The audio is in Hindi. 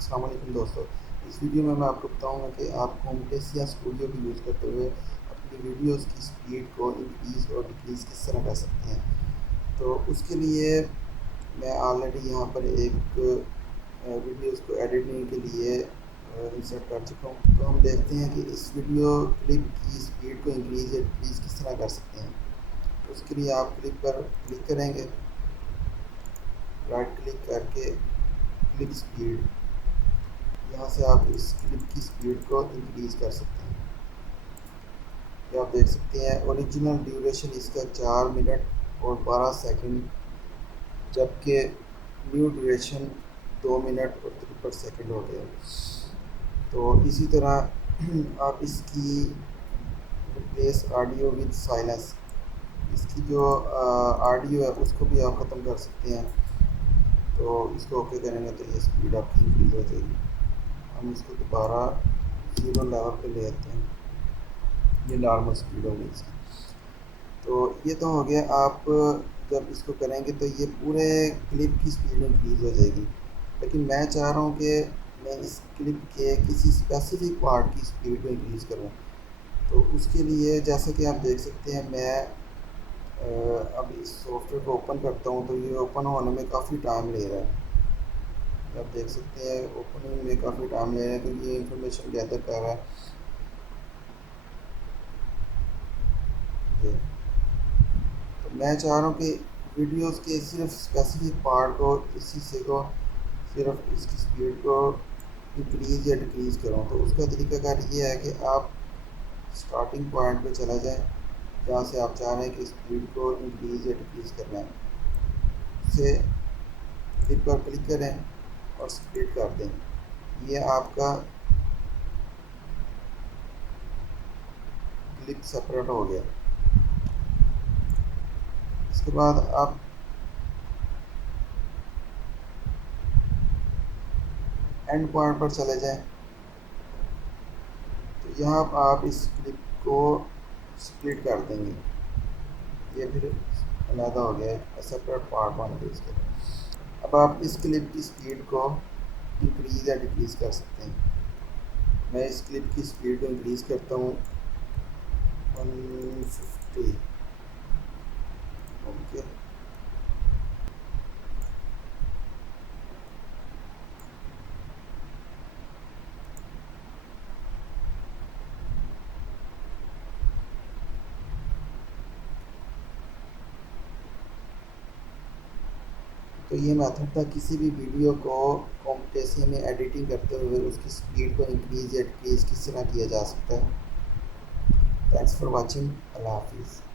अस्सलाम वालेकुम दोस्तों। इस वीडियो में मैं आपको बताऊंगा कि आप Camtasia स्टूडियो को यूज़ करते हुए अपनी वीडियोस की स्पीड को इंक्रीज़ और डिक्रीज़ किस तरह कर सकते हैं। तो उसके लिए मैं ऑलरेडी यहाँ पर एक वीडियोस को एडिटिंग के लिए इंसर्ट कर चुका हूँ। तो हम देखते हैं कि इस वीडियो क्लिप की स्पीड को इंक्रीज़ या डिक्रीज़ किस तरह कर सकते हैं। तो उसके लिए आप क्लिप पर क्लिक करेंगे, राइट क्लिक करके क्लिप स्पीड, यहाँ से आप इस क्लिप की स्पीड को इंक्रीज़ कर सकते हैं। ये आप देख सकते हैं ओरिजिनल ड्यूरेशन इसका 4 मिनट और 12 सेकंड, जबकि न्यू ड्यूरेशन 2 मिनट और 53 सेकंड हो गया। तो इसी तरह आप इसकी रिप्लेस ऑडियो विद साइलेंस, इसकी जो ऑडियो है उसको भी आप ख़त्म कर सकते हैं। तो इसको ओके करेंगे तो ये स्पीड आपकी इंक्रीज़ हो जाएगी। हम इसको दोबारा 0 लेवल पे ले आते हैं, ये नॉर्मल स्पीड होगी इसकी। तो ये तो हो गया। आप जब इसको करेंगे तो ये पूरे क्लिप की स्पीड इंक्रीज़ हो जाएगी, लेकिन मैं चाह रहा हूँ कि मैं इस क्लिप के किसी स्पेसिफिक पार्ट की स्पीड को इंक्रीज़ करूँ। तो उसके लिए जैसा कि आप देख सकते हैं, मैं अब इस सॉफ्टवेयर को ओपन करता हूँ तो ये ओपन होने में काफ़ी टाइम ले रहा है। आप देख सकते हैं ओपनिंग में काफ़ी टाइम ले रहा है क्योंकि ये इंफॉर्मेशन गैदर कर रहा है। ये तो मैं चाह रहा हूँ कि वीडियोस के सिर्फ स्पेसिफिक पार्ट को, इस हिस्से को, सिर्फ इसकी स्पीड को इंक्रीज़ या डिक्रीज़ करूँ। तो उसका तरीकाकार ये है कि आप स्टार्टिंग पॉइंट पे चला जाएं जहाँ से आप चाह रहे हैं कि स्पीड को इंक्रीज़ या डिक्रीज़ करना है। उसे क्लिक पर क्लिक करें और स्प्लिट कर दें। ये आपका क्लिप सेपरेट हो गया। इसके बाद आप एंड पॉइंट पर चले जाएं। तो यहाँ आप इस क्लिप को स्प्लिट कर देंगे, ये फिर अलग हो गया, सेपरेट पार्ट बन गया इसके। अब आप इस क्लिप की स्पीड को इंक्रीज़ या डिक्रीज़ कर सकते हैं। मैं इस क्लिप की स्पीड को इंक्रीज़ करता हूँ 150। ओके, तो ये मेथड था किसी भी वीडियो को Camtasia में एडिटिंग करते हुए उसकी स्पीड को इंक्रीज़ या डिक्रीज़ किस तरह किया जा सकता है। Thanks for watching. अल्लाह हाफिज़।